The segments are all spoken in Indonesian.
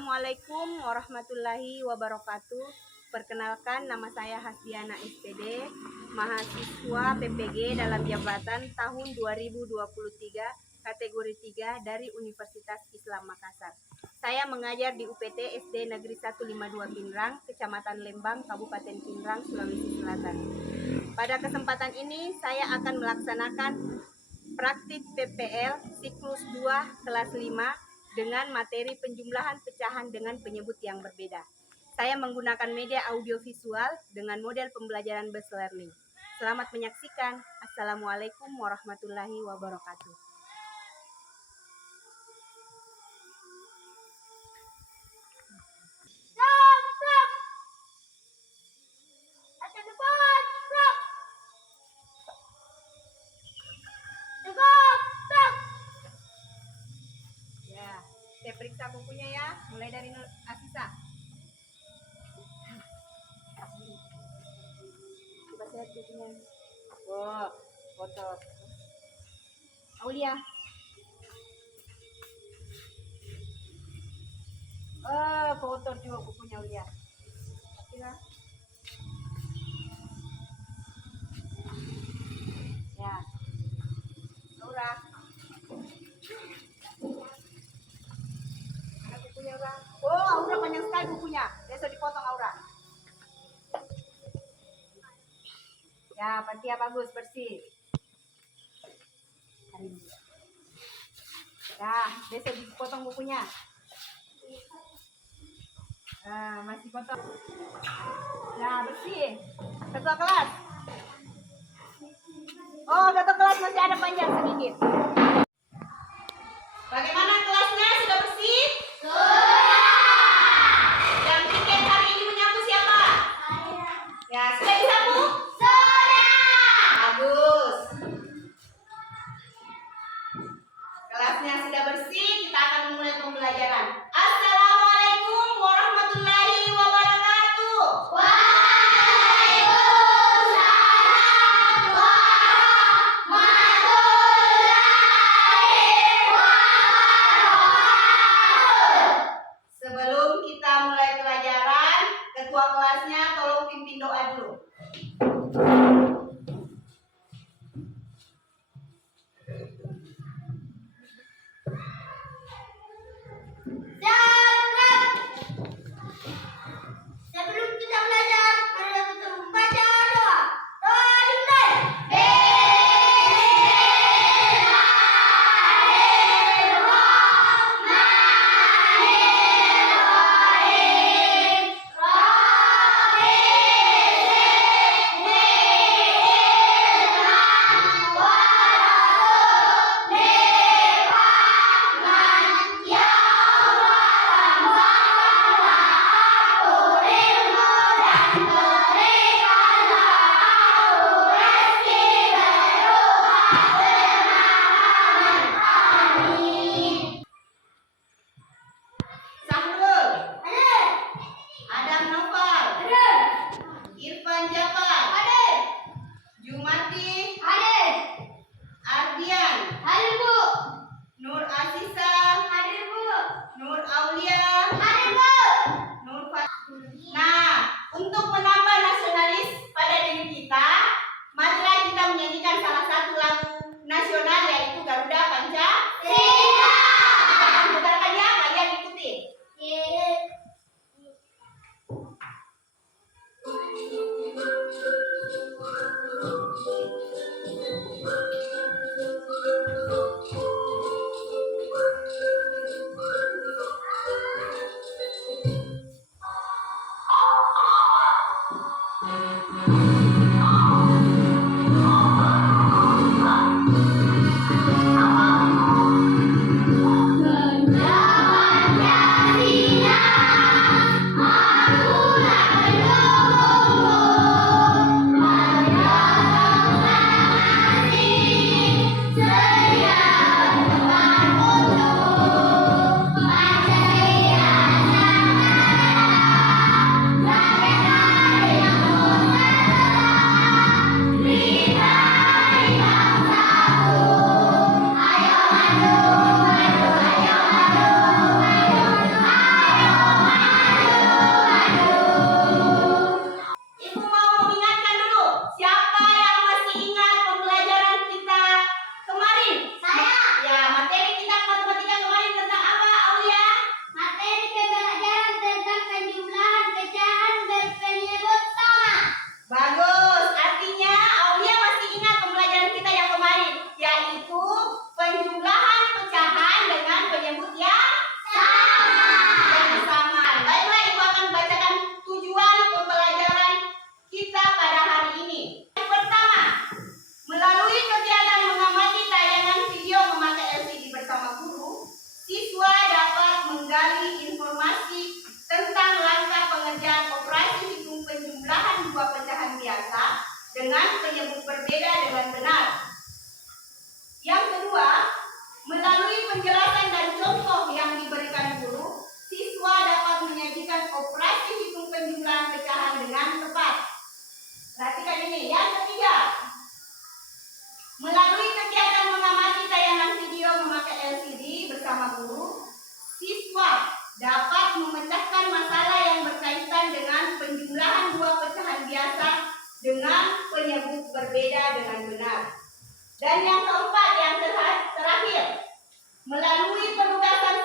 Assalamualaikum warahmatullahi wabarakatuh. Perkenalkan, nama saya Hasdiana SPD, mahasiswa PPG dalam jabatan tahun 2023, kategori 3 dari Universitas Islam Makassar. Saya mengajar di UPT SD Negeri 152 Pinrang, Kecamatan Lembang, Kabupaten Pinrang, Sulawesi Selatan. Pada kesempatan ini saya akan melaksanakan praktik PPL siklus 2 kelas 5 dengan materi penjumlahan pecahan dengan penyebut yang berbeda. Saya menggunakan media audiovisual dengan model pembelajaran Best Learning. Selamat menyaksikan. Assalamualaikum warahmatullahi wabarakatuh. Saya periksa bukunya ya, mulai dari Asisa. Coba saya bukunya. Oh, foto. Aulia. Foto juga bukunya Aulia. Asisa. Ya. Laura. Oh, Aura panjang sekali bukunya. Besok dipotong Aura. Ya, Pantia bagus, bersih. Ya, besok dipotong bukunya. Nah, masih potong. Ya, bersih. Ketua kelas. Oh, ketua kelas masih ada panjang sedikit. Bagaimana kelasnya? Sudah bersih? Yang tiket hari ini menyapu siapa? Ya, sudah disapu? Bagus. Kelasnya sudah bersih, kita akan memulai pembelajaran. Assalamualaikum warahmatullahi wabarakatuh. Waalaikumsalam warahmatullahi wabarakatuh. Sebelum kita mulai pelajaran, ketua kelasnya tolong pimpin doa dulu. dengan penyebut berbeda dengan benar. Yang kedua, melalui penjelasan dan contoh yang diberikan guru, siswa dapat menyajikan operasi hitung penjumlahan pecahan dengan tepat. Perhatikan ini. Yang ketiga, melalui kegiatan mengamati tayangan video memakai LCD bersama guru, siswa dapat memecahkan masalah yang berkaitan dengan penjumlahan dua pecahan biasa dengan penyebut berbeda dengan benar. Dan yang keempat, yang terakhir, melalui penugasan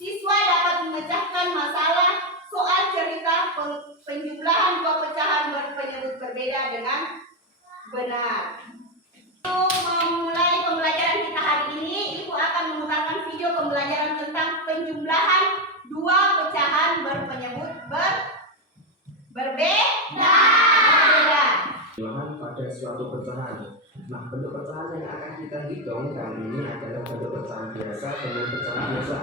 siswa dapat memecahkan masalah soal cerita penjumlahan dua pecahan berpenyebut berbeda dengan benar. Untuk memulai pembelajaran kita hari ini, Ibu akan memutarkan video pembelajaran tentang penjumlahan dua pecahan berpenyebut berbeda. Penjumlahan pada suatu pecahan. Nah, bentuk pecahan yang akan kita hitung kali ini adalah bentuk pecahan biasa dengan pecahan biasa.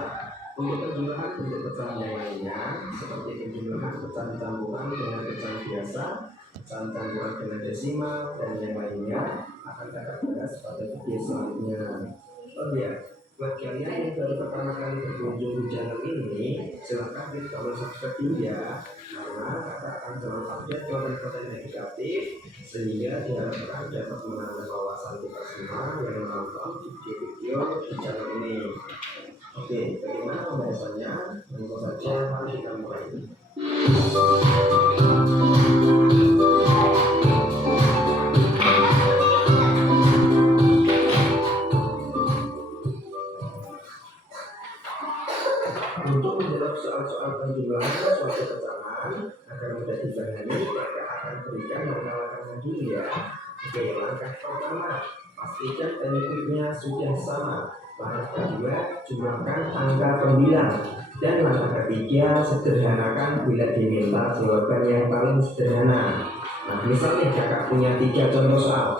Untuk penjumlahan bentuk pecahan yang lainnya, seperti penjumlahan pecahan campuran dengan pecahan biasa, pecahan campuran dengan desimal, dan yang lainnya akan kita bahas pada video selanjutnya. Oh ya, buat kalian yang baru pertama kali berkunjung di channel ini, silahkan klik tombol subscribe dulu ya, karena kakak akan selalu update konten-konten edukatif sehingga diharapkan dapat menambah wawasan kita semua yang menonton video-video di channel ini. Oke, bagaimana pembahasannya? Langsung saja mari kita mulai. Untuk menjawab soal-soal penjumlahan suatu pecahan agar mudah dipahami, kakak akan berikan langkah-langkahnya dulu ya. Oke, langkah pertama, pastikan penyebutnya sudah sama. Langkah kedua, jumlahkan angka pembilang. Dan langkah ketiga, sederhanakan bila diminta jawaban yang paling sederhana. Nah, misalnya kakak punya 3 contoh soal.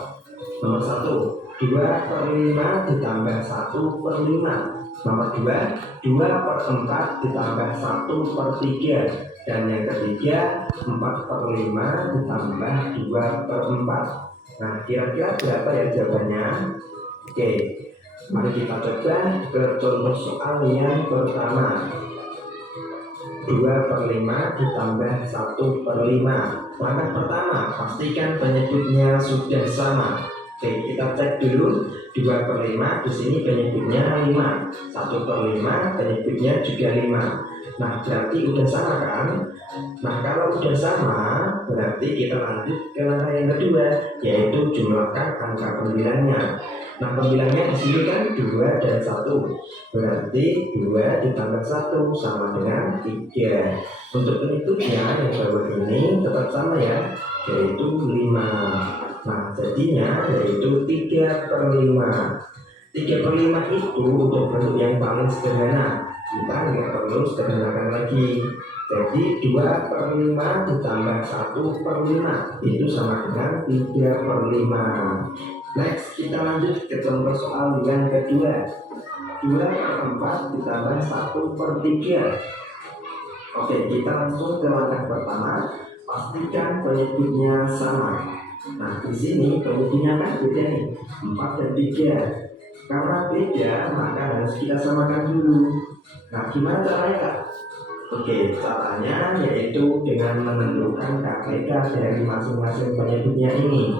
Nomor 1, 2/5 ditambah 1/5. Nomor 2, 2/4 ditambah 1/3. Dan yang ketiga, 4/5 ditambah 2/4. Nah, kira-kira berapa ya jawabannya? Oke, mari kita coba ke contoh soal yang pertama. 2/5 ditambah 1/5. Langkah pertama, pastikan penyebutnya sudah sama. Oke, kita cek dulu. 2/5 di sini penyebutnya 5. 1/5 penyebutnya juga 5. Nah, berarti udah sama kan? Nah, kalau udah sama, berarti kita lanjut ke langkah yang kedua, yaitu jumlahkan angka pembilangnya. Nah, pembilangnya di sini kan 2 dan 1. Berarti 2 ditambah 1 sama dengan 3. Untuk penyebutnya yang bawah ini tetap sama ya, yaitu 5. Nah, jadinya yaitu 3/5. 3/5 itu untuk bentuk yang paling sederhana. Kita nggak perlu sederhanakan lagi. Jadi 2/5 ditambah 1/5 itu sama dengan 3/5. Next, kita lanjut ke contoh soal yang kedua. 2/4 ditambah 1/3. Oke, kita langsung ke langkah pertama. Pastikan penyebutnya sama. Nah, di sini penyebutnya kan beda nih, 4 dan 3. Karena beda, maka harus kita samakan dulu. Nah, gimana caranya Kak? Oke, caranya yaitu dengan menentukan KPK dari masing-masing penyebutnya ini.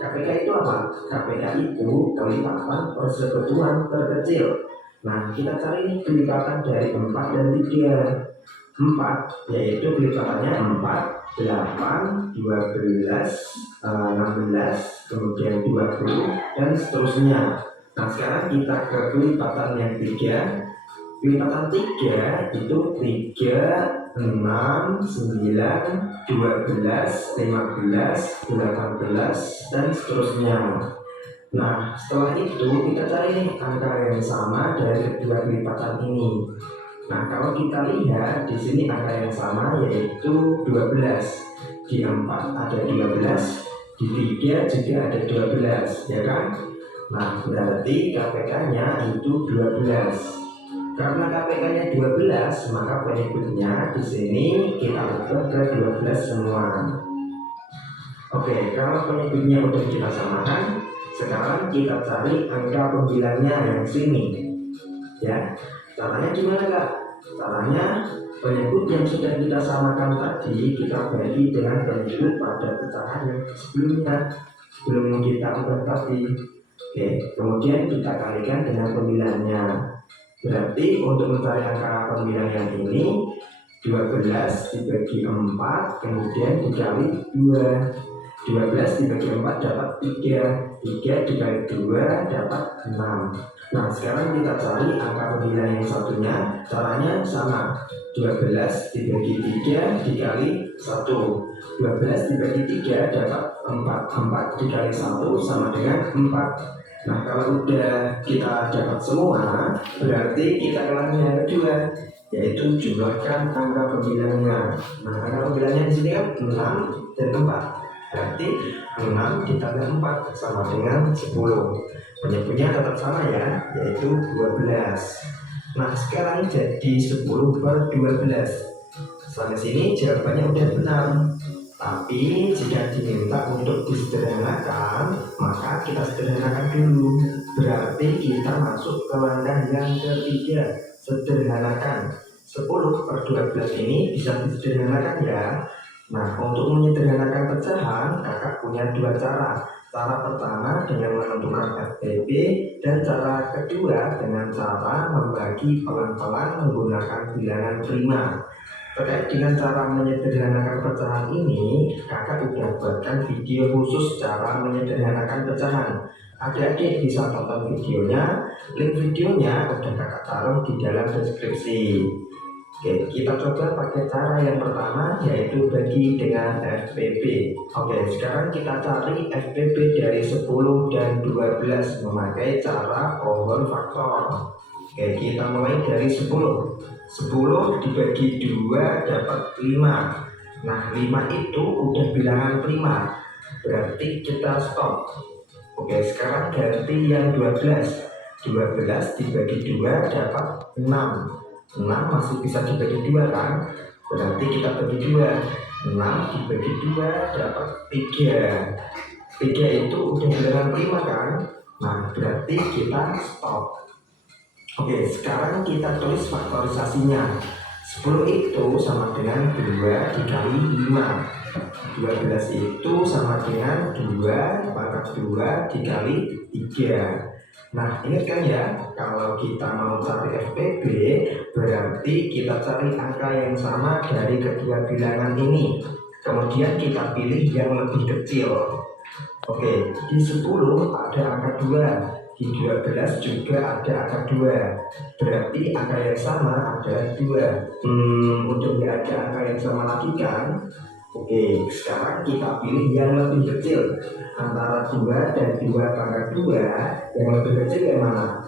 KPK itu apa? KPK itu kelipatan persekutuan terkecil. Nah, kita cari nih kelipatan dari 4 dan 3. 4 yaitu kelipatannya 4, 8, 12, 16, kemudian 20, dan seterusnya. Nah, sekarang kita ke kelipatan yang 3. Kelipatan 3 itu 3, 6, 9, 12, 15, 18, dan seterusnya. Nah, setelah itu kita cari nih angka yang sama dari kedua kelipatan ini. Nah, kalau kita lihat di sini angka yang sama yaitu 12. Di 4 ada 12, di 3 juga ada 12, ya kan? Nah, berarti KPK-nya itu 12. Karena KPK-nya 12, maka penyebutnya di sini kita ubah ke 12 semua. Oke, kalau penyebutnya udah kita samakan, sekarang kita cari angka pembilangnya yang sini. Ya, caranya gimana kak? Caranya penyebut yang sudah kita samakan tadi kita bagi dengan penyebut pada pecahan yang sebelumnya, sebelum kita ubah tadi. Oke, kemudian kita kalikan dengan pembilangnya. Berarti untuk mencari angka pembilang yang ini 12 dibagi 4 kemudian dikali 2. 12 dibagi 4 dapat 3. 3 dikali 2 dapat 6. Nah sekarang kita cari angka pembilang yang satunya. Caranya sama, 12 dibagi 3 dikali 1. 12 dibagi 3 dapat 4. 4 dikali 1 sama dengan 4. Nah kalau udah kita dapat semua, berarti kita ulangi yang kedua, yaitu jumlahkan angka pembilangnya. Nah angka pembilangnya di sini kan 6 dan 4. Berarti 6 ditambah 4 sama dengan 10. Penyebutnya tetap sama ya, yaitu 12. Nah sekarang jadi 10 per 12. Sampai sini jawabannya udah benar. Tapi jika diminta untuk disederhanakan, maka kita sederhanakan dulu. Berarti kita masuk ke langkah yang ketiga, sederhanakan. 10 per 12 ini bisa disederhanakan ya. Nah, untuk menyederhanakan pecahan, kakak punya dua cara. Cara pertama dengan menentukan FPB, dan cara kedua dengan cara membagi pelan-pelan menggunakan bilangan prima. Terkait dengan cara menyederhanakan pecahan ini, kakak udah buatkan video khusus cara menyederhanakan pecahan. Adik-adik bisa tonton videonya, link videonya udah kakak taruh di dalam deskripsi. Oke, kita coba pakai cara yang pertama, yaitu bagi dengan FPB. Oke, sekarang kita cari FPB dari 10 dan 12 memakai cara pohon faktor. Oke, kita mulai dari 10. 10 dibagi 2 dapat 5. Nah, 5 itu udah bilangan prima. Berarti kita stop. Oke, sekarang ganti yang 12. 12 dibagi 2 dapat 6. 6 masih bisa dibagi 2 kan? Berarti kita bagi 2. 6 dibagi 2 dapat 3. 3 itu udah bilangan prima kan? Nah, berarti kita stop. Oke, sekarang kita tulis faktorisasinya. 10 itu sama dengan 2 dikali 5. 12 itu sama dengan 2 pangkat 2 dikali 3. Nah, ingat kan ya, kalau kita mau cari FPB, berarti kita cari angka yang sama dari kedua bilangan ini. Kemudian kita pilih yang lebih kecil. Oke, di 10 ada angka 2. Di 12 juga ada angka 2. Berarti angka yang sama ada 2. Udah nggak ada angka yang sama lagi kan? Oke, sekarang kita pilih yang lebih kecil. Antara 2 dan 2 pangkat 2, yang lebih kecil yang mana?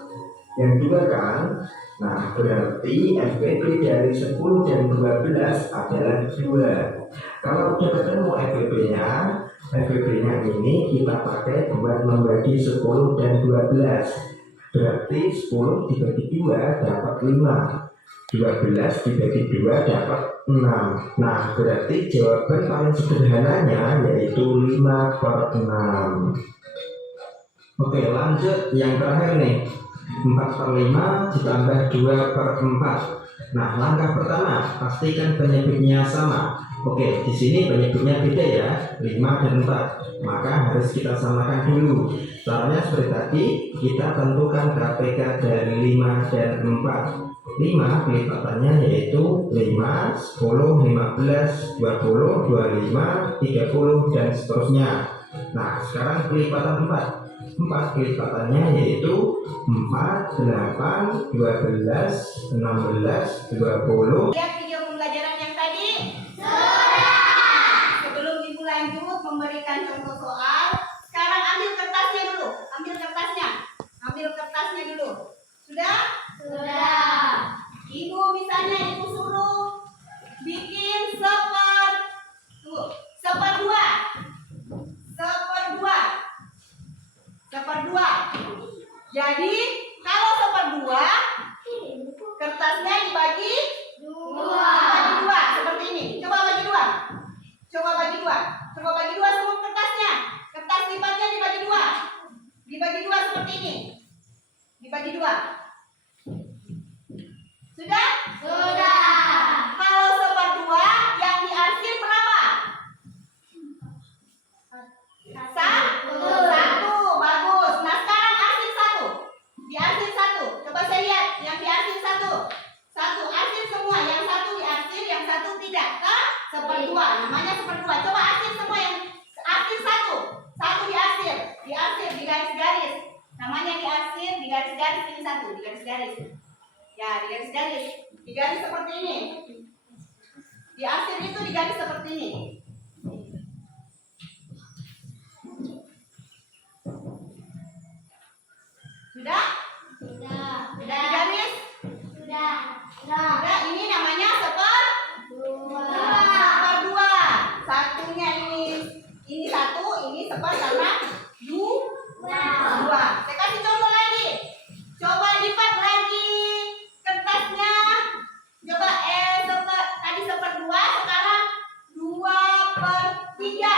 Yang 2 kan? Nah, berarti FPB dari 10 dan 12 adalah 2. Kalau udah ketemu FPB-nya ini kita pakai buat membagi 10 dan 12. Berarti 10 dibagi 2 dapat 5. 12 dibagi 2 dapat 6. Nah, berarti jawaban paling sederhananya yaitu 5 per 6. Oke, lanjut yang terakhir nih. 4 per 5 ditambah 2 per 4. Nah, langkah pertama, pastikan penyebutnya sama. Oke, di sini penyebutnya beda ya, 5 dan 4. Maka harus kita samakan dulu. Caranya seperti tadi, kita tentukan KPK dari 5 dan 4. 5 pelipatannya yaitu 5, 10, 15, 20, 25, 30 dan seterusnya. Nah, sekarang pelipatan 4. 4 pelipatannya yaitu 4, 8, 12, 16, 20. Lihat video pembelajaran yang tadi? Sebelum ibu lanjut memberikan contoh soal, sekarang ambil kertasnya dulu. Ambil kertasnya dulu. Sudah? Sudah. Ibu misalnya ibu suruh bikin seperdua. Jadi kalau seperdua, kertasnya dibagi dua. Seperti ini. Coba bagi dua. Coba bagi dua semua kertas. lipat-lipatnya dibagi dua. Dibagi dua seperti ini. Dibagi dua. Sudah? Sudah. Kalau seperdua yang diarsir berapa? Satu. Bagus. Nah sekarang arsir satu. Diarsir satu. Coba saya lihat yang diarsir satu. Satu arsir semua. Yang satu diarsir, yang satu tidak. Seperdua. Namanya seperdua. Coba arsir semua yang arsir satu. Satu diarsir. Diarsir di garis-garis. Namanya diarsir di garis-garis ini satu. Di garis-garis. Ya, di garis-garis. Di garis seperti ini. Diarsir itu di garis seperti ini. Sudah? Sudah. Sudah di garis? Sudah. Sudah, ini namanya seperdua. Satunya ini satu, ini seper karena dua. Saya kasih contoh lagi. Coba lipat lagi kertasnya. Coba tadi seperdua, sekarang 2/3.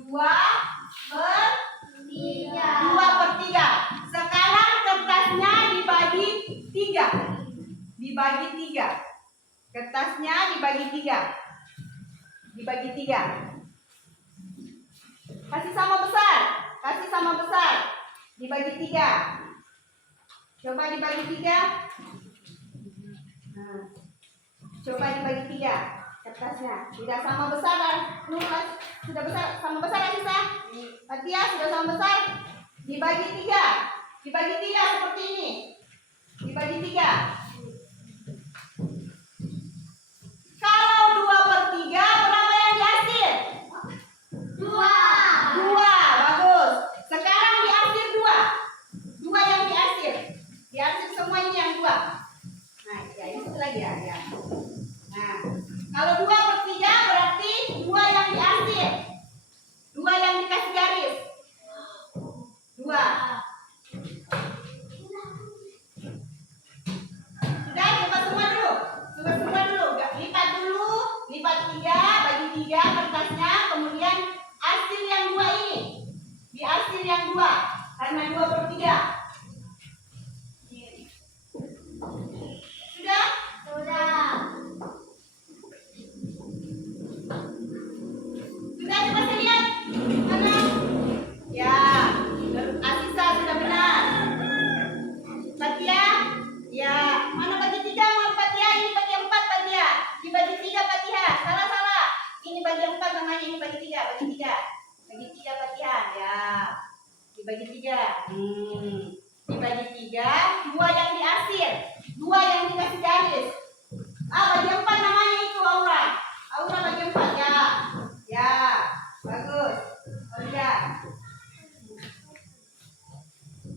2/3. Sekarang kertasnya dibagi 3. Dibagi 3. Kertasnya dibagi 3. Dibagi 3. Kasih sama besar. Kasih sama besar. Dibagi 3. Coba dibagi 3. Nah. Coba dibagi 3 kertasnya. Tidak sama besar kan? Sudah besar sama besar Anissa? Fatia sudah sama besar? Dibagi 3. Dibagi 3 seperti ini. Dibagi 3. Kalau 2/3 berapa yang diarsir? 2. Bagus. Sekarang diarsir 2. 2 yang diarsir. Diarsir semua ini yang 2. Nah, ya itu lagi ya. Nah, kalau 2/3 berarti 2 yang diarsir. 2 yang dikasih garis. 2. Sudah, coba semua dulu. Coba semua dulu. Lipat dulu. Lipat 3, bagi 3 kertasnya. Kemudian arsir yang 2 ini. Diarsir yang 2. Karena 2/3. Sudah? Sudah. Sudah, coba saya lihat. Mana? Ya. Asisa sudah benar. Fatia? Ya. Mana bagi 3 mau Fatia? Ini bagi 4 Fatia. Dibagi 3 Fatia. Salah. Ini bagi 4 namanya, ini bagi 3. Bagi 3. Bagi 3 Fatia. Ya. Dibagi 3. Dibagi 3. 2 yang diarsir. 2 yang dikasih garis. Bagi 4 namanya itu Aura. Aura bagi 4 ya. Ya. Bagus. Udah.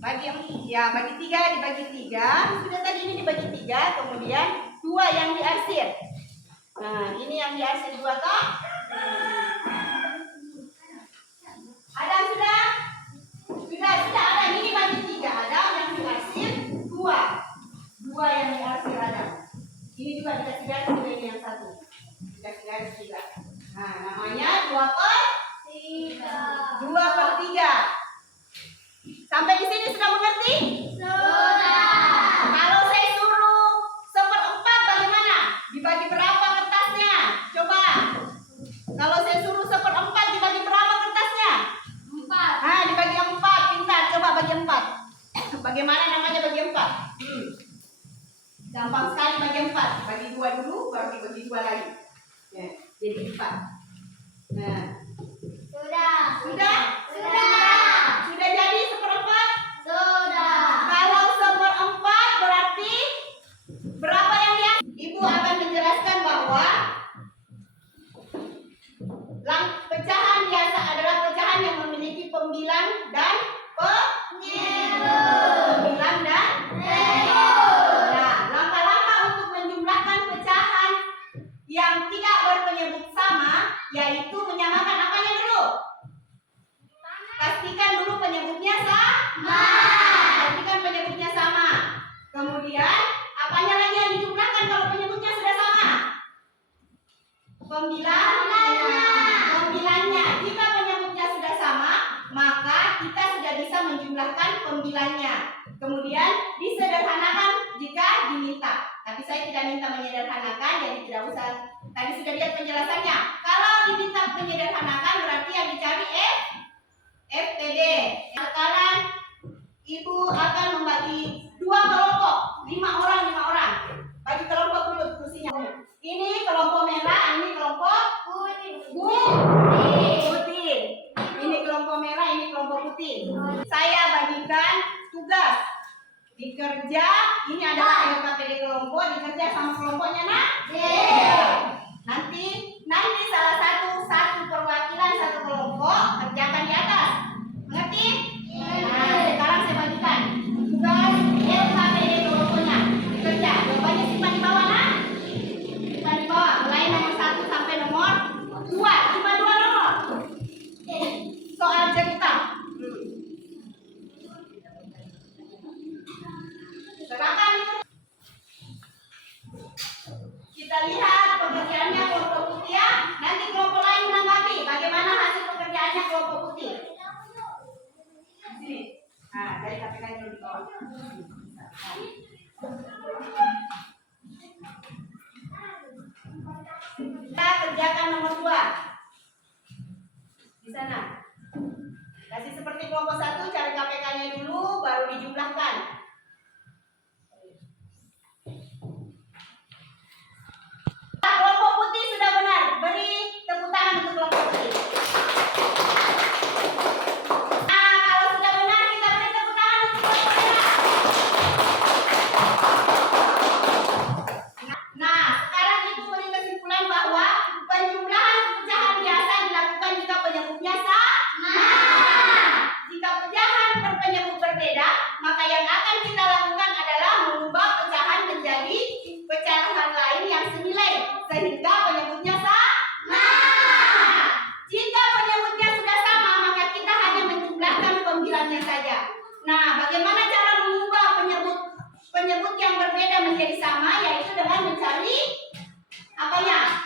Bagi 3 dibagi 3. Sudah tadi ini dibagi 3, kemudian 2 yang diarsir. Nah, ini yang diarsir 2 toh? Ada sudah? Sudah ada. Ini bagi 3 ada yang diarsir 2. 2 yang diarsir ada. Ini juga dikasih garis juga ini yang satu. Dikasih garis juga. Nah, namanya 2/3. Sampai di sini sudah mengerti? Sudah. Kalau saya suruh 1/4 bagaimana? Dibagi berapa kertasnya? Coba. Kalau saya suruh 1/4 dibagi berapa kertasnya? 4. Nah, dibagi 4. Pintar. Coba bagi 4. Bagaimana namanya bagi 4? Gampang sekali bagi 4. Bagi 2 dulu, baru dibagi 2 lagi. Ya, jadi 4. Nah. Sudah. Sudah? Sudah jadi 1/4? Sudah. Kalau 1/4 berarti berapa yang dia? Ibu akan menjelaskan bahwa pecahan biasa adalah pecahan yang memiliki pembilang dan pembilang dan Nah, langkah-langkah untuk menjumlahkan pecahan yang tidak berpenyebut sama, yaitu menyamakan apanya dulu? menjumlahkan pembilannya. Kemudian disederhanakan jika diminta. Tapi saya tidak minta menyederhanakan, jadi tidak usah. Tadi sudah lihat penjelasannya. Kalau diminta menyederhanakan berarti yang dicari FPD. Sekarang Ibu akan membagi 2 kelompok, 5 orang, 5 orang. Bagi kelompok dulu kursinya. Ini kelompok merah, ini kelompok putih. Ini kelompok merah, ini kelompok putih. Saya bagikan tugas. Dikerja, ini adalah LKPD kelompok, dikerja sama kelompoknya nak? Nanti salah satu perwakilan satu kelompok kerjakan di atas. Mengerti? Nah, sekarang saya bagikan tugas LKPD kelompoknya. Dikerja. Jawabannya simpan di bawah nak? Simpan di bawah. Mulai nomor 1 sampai nomor 2. Cuma 2 nomor. Soal cerita. Serahkan. Kita lihat pekerjaannya kelompok putih ya. Nanti kelompok lain menanggapi bagaimana hasil pekerjaannya kelompok putih. Sini. Nah, dari KPK dulu di bawah. Kita kerjakan nomor 2. Di sana. Kasih seperti kelompok 1, cari KPK-nya dulu, baru dijumlahkan. Kelompok putih sudah benar. Beri tepuk tangan untuk kelompok putih. Nah, kalau sudah benar kita beri tepuk tangan untuk kelompok merah. Nah, sekarang Ibu beri kesimpulan bahwa penjumlahan pecahan biasa dilakukan jika penyebutnya sama. Jika pecahan berpenyebut berbeda, maka yang akan kita lakukan adalah mengubah pecahan menjadi pecahan lain yang senilai sehingga penyebutnya sama. Jika penyebutnya sudah sama, maka kita hanya menjumlahkan pembilangnya saja. Nah, bagaimana cara mengubah penyebut yang berbeda menjadi sama? Yaitu dengan mencari apanya?